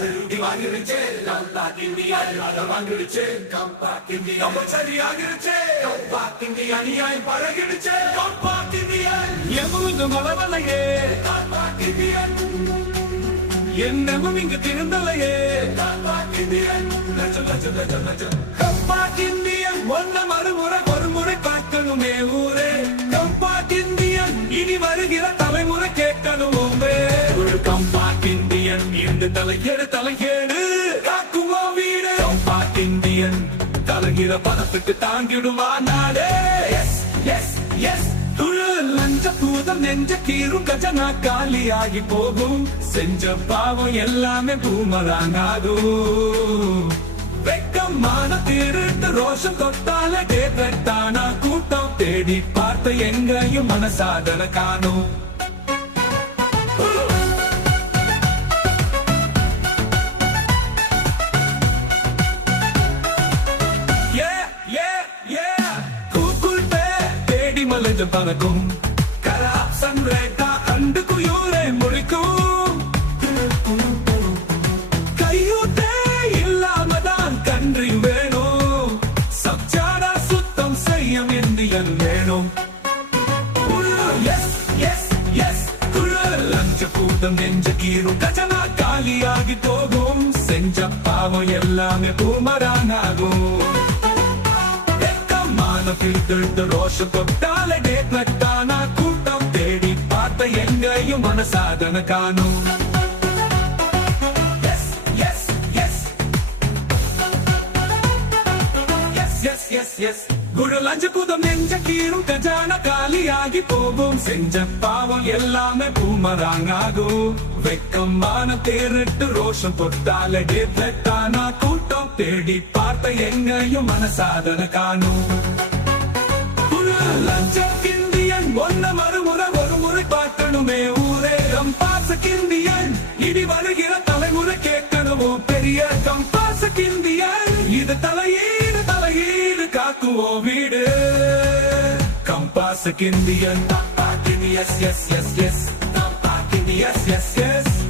வாங்கிருச்சு comeback India அதை வாங்கிடுச்சு comeback India ரொம்ப சரியாகிருச்சு comeback India அநியாயம் பழகிடுச்சு கம்பேக் இந்தியா எவ்வளவு மலவலையே கம்பேக் இந்தியா என்னமும் இங்கு திருந்தலையே கம்பேக் இந்தியா கம்பேக் இந்தியா ஒன்ன மறுமுறை ஒரு முறை பார்க்கணுமே ஊரே கம்பேக் இந்தியா இனி வருகிற தலைமுறை கேட்கணுமே ஒரு கம்பேக் இந்தியன் இருந்து தலைகேடு காக்குவோ வீடு கம்பேக் இந்தியன் தலைகிற பதத்துக்கு தாங்கிடுவா நாடே எஸ் எஸ் எஸ் லஞ்ச பூதம் நெஞ்ச கீரும் கஜனா காலியாகி போகும் செஞ்ச பாவம் எல்லாமே பூமராங்காகும் வெக்கமான திருட்டு ரோஷம் தொட்டால கேட்டானா கூட்டம் தேடி பார்த்த எங்கேயும் மனசாதன காணும் மலைஞ்ச பறக்கும் கராப்சன் ரேட்டா கண்டு குயூரே முடிக்கும் கையூட்டே இல்லாமதான் கன்றி வேணும் சப்சாரா சுத்தம் செய்யும் இந்தியன் வேணும் எஸ் எஸ் எஸ் லஞ்ச கூட்டம் நெஞ்ச கீரும் கஜனா காலியாகி போகும் செஞ்ச பாவம் எல்லாமே பூமராங்காகும் ரோஷம் தொட்டால கேட்டானா கூட்டம் தேடி பார்த்த எங்கேயும் மனசாதன காணும் லஞ்ச கூதம் நெஞ்ச கீரும் கஜானா காலியாகி போகும் செஞ்ச பாவம் எல்லாமே பூமராங்காகும் வெக்கமான தேரிட்டு ரோஷம் தொட்டால கேட்டானா கூட்டம் தேடி பார்த்த எங்கேயும் மனசாதன காணும் லஞ்சக் இந்தியன் ஒன்ன மறுமுறை ஒரு முறை பார்க்கணுமே ஊரே கம்பாசக் இந்தியன் இனி வருகிற தலைமுறை கேட்கணுமோ பெரிய கம்பாசக் இந்தியன் இது தலையீடு காக்குவோ வீடு கம்பாசக் இந்தியன் எஸ் எஸ் எஸ் எஸ் கம்பாக் இந்தியா எஸ் எஸ் எஸ்